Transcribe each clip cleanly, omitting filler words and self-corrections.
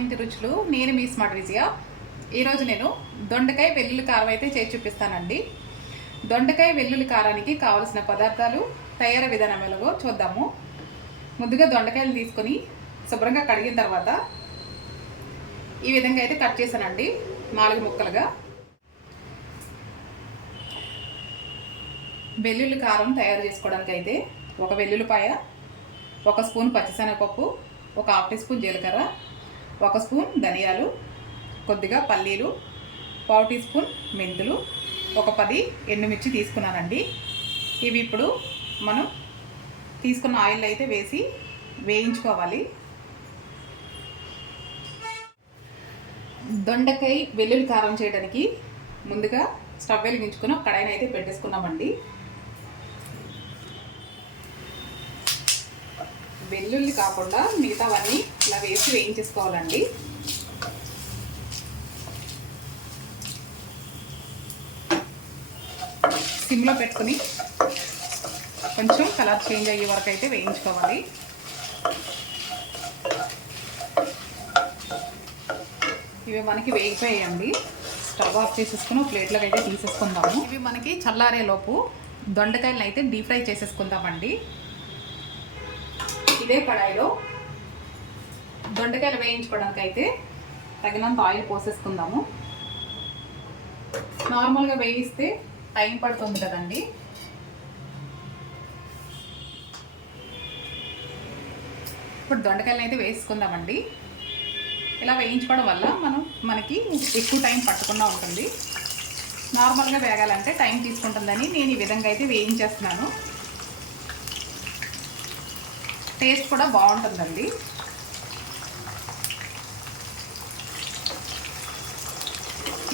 ఇంటి రుచులు. నేను మీ స్మార్ట్ విజయ. ఈరోజు నేను దొండకాయ వెల్లుల్లి కారం అయితే చేసి చూపిస్తానండి. దొండకాయ వెల్లుల్లి కారానికి కావలసిన పదార్థాలు, తయారీ విధానం ఎలాగో చూద్దాము. ముందుగా దొండకాయలు తీసుకొని శుభ్రంగా కడిగిన తర్వాత ఈ విధంగా అయితే కట్ చేశానండి 4 ముక్కలుగా. వెల్లుల్లి కారం తయారు చేసుకోవడానికి అయితే ఒక వెల్లుల్లిపాయ, 1 స్పూన్ పచ్చిశనగపప్పు, ఒక 1/2 టీ స్పూన్ జీలకర్ర, 1 స్పూన్ ధనియాలు, కొద్దిగా పల్లీలు, 1/2 టీ స్పూన్ మెంతులు, ఒక 10 ఎండుమిర్చి తీసుకున్నానండి. ఇవి ఇప్పుడు మనం తీసుకున్న ఆయిల్ అయితే వేసి వేయించుకోవాలి. దొండకాయ వెల్లుల్లి కారం చేయడానికి ముందుగా స్టవ్ వెలిగించుకుని ఒక కడాయిని అయితే పెట్టేసుకున్నామండి. వెల్లుల్లి కాకుండా మిగతావన్నీ ఇలా వేసి వేయించేసుకోవాలండి. సిమ్లో పెట్టుకుని కొంచెం కలర్ చేంజ్ అయ్యే వరకు అయితే వేయించుకోవాలి. ఇవి మనకి వేగిపోయాయండి. స్టవ్ ఆఫ్ చేసేసుకుని ప్లేట్లోకి అయితే తీసేసుకుందాము. ఇవి మనకి చల్లారేలోపు దొండకాయలను అయితే డీప్ ఫ్రై చేసేసుకుందామండి. ఇదే కడాయిలో దొండకాయలు వేయించుకోవడానికి అయితే తగినంత ఆయిల్ పోసేసుకుందాము. నార్మల్గా వేయిస్తే టైం పడుతుంది కదండి. ఇప్పుడు దొండకాయలను అయితే వేసుకుందామండి. ఇలా వేయించుకోవడం వల్ల మనకి ఎక్కువ టైం పట్టకుండా ఉంటుంది. నార్మల్గా వేగాలంటే టైం తీసుకుంటుందని నేను ఈ విధంగా అయితే వేయించేస్తున్నాను. టేస్ట్ కూడా బాగుంటుందండి.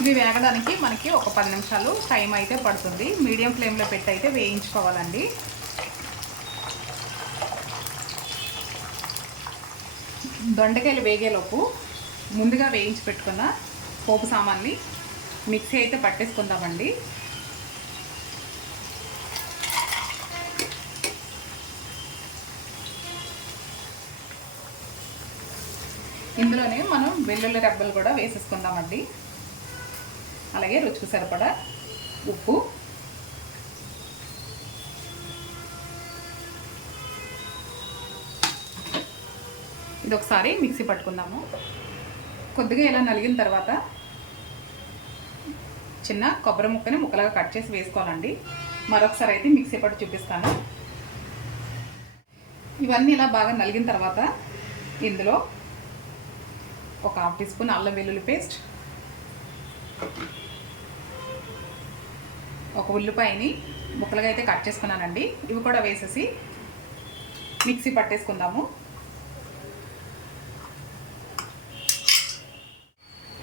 ఇవి వేగడానికి మనకి ఒక 10 నిమిషాలు టైం అయితే పడుతుంది. మీడియం ఫ్లేమ్లో పెట్టి అయితే వేయించుకోవాలండి. దొండకాయలు వేగేలోపు ముందుగా వేయించి పెట్టుకున్న పోపు సామాన్ని మిక్సీ అయితే పట్టేసుకుందామండి. ఇందులోనే మనం వెల్లుల్లి రెబ్బలు కూడా వేసేసుకుందామండి. అలాగే రుచికి సరిపడా ఉప్పు, ఇది ఒకసారి మిక్సీ పట్టుకుందాము. కొద్దిగా ఇలా నలిగిన తర్వాత చిన్న కొబ్బరి ముక్కని ముక్కలుగా కట్ చేసి వేసుకోవాలండి. మరొకసారి అయితే మిక్సీ పట్టు చూపిస్తాను. ఇవన్నీ ఇలా బాగా నలిగిన తర్వాత ఇందులో ఒక 1/2 టీ స్పూన్ అల్లం వెల్లుల్లి పేస్ట్, ఒక ఉల్లిపాయని ముక్కలుగా అయితే కట్ చేసుకున్నానండి. ఇవి కూడా వేసేసి మిక్సీ పట్టేసుకుందాము.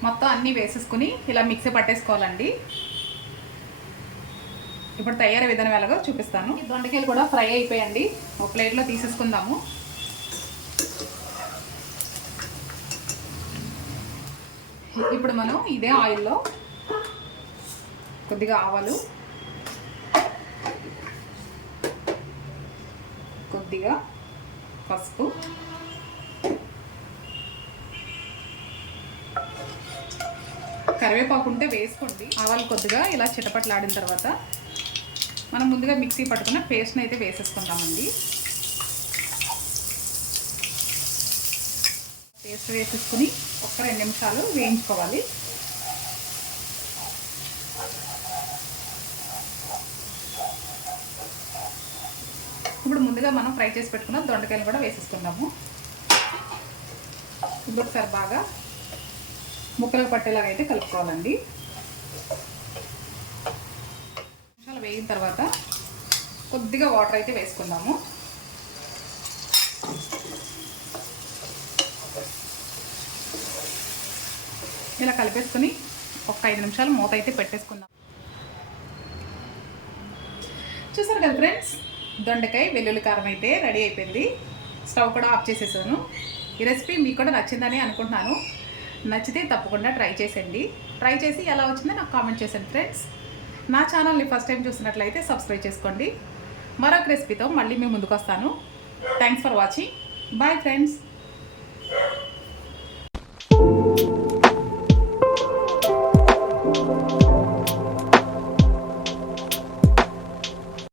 మొత్తం అన్నీ వేసేసుకుని ఇలా మిక్సీ పట్టేసుకోవాలండి. ఇప్పుడు తయారీ విధానం ఎలాగో చూపిస్తాను. ఈ దొండకాయలు కూడా ఫ్రై అయిపోయండి. ఒక ప్లేట్లో తీసేసుకుందాము. ఇప్పుడు మనం ఇదే ఆయిల్లో కొద్దిగా ఆవాలు, కొద్దిగా పసుపు, కరివేపాకు ఉంటే వేసుకోండి. ఆవాలు కొద్దిగా ఇలా చిటపట్లాడిన తర్వాత మనం ముందుగా మిక్సీ పట్టుకున్న పేస్ట్ని అయితే వేసేసుకుందామండి. పేస్ట్ వేసేసుకుని ఒక 2 నిమిషాలు వేయించుకోవాలి. ఇప్పుడు ముందుగా మనం ఫ్రై చేసి పెట్టుకున్న దొండకాయలు కూడా వేసేసుకుందాము. ఇప్పుడు ఒకసారి బాగా ముక్కలకు పట్టేలాగా అయితే కలుపుకోవాలండి. నిమిషాలు వేగిన తర్వాత కొద్దిగా వాటర్ అయితే వేసుకుందాము. ఇలా కలిపేసుకుని ఒక 5 నిమిషాలు మూత అయితే పెట్టేసుకుందాం. చూసారు కదా ఫ్రెండ్స్, దొండకాయ వెల్లుల్లి కారం అయితే రెడీ అయిపోయింది. స్టవ్ కూడా ఆఫ్ చేసేసాను. ఈ రెసిపీ మీకు కూడా నచ్చిందని అనుకుంటున్నాను. నచ్చితే తప్పకుండా ట్రై చేసేయండి. ట్రై చేసి ఎలా వచ్చిందో నాకు కామెంట్ చేసేయండి ఫ్రెండ్స్. నా ఛానల్ని ఫస్ట్ టైం చూసినట్లయితే సబ్స్క్రైబ్ చేసుకోండి. మరొక రెసిపీతో మళ్ళీ మేము ముందుకు వస్తాను. Thanks for watching. Bye friends.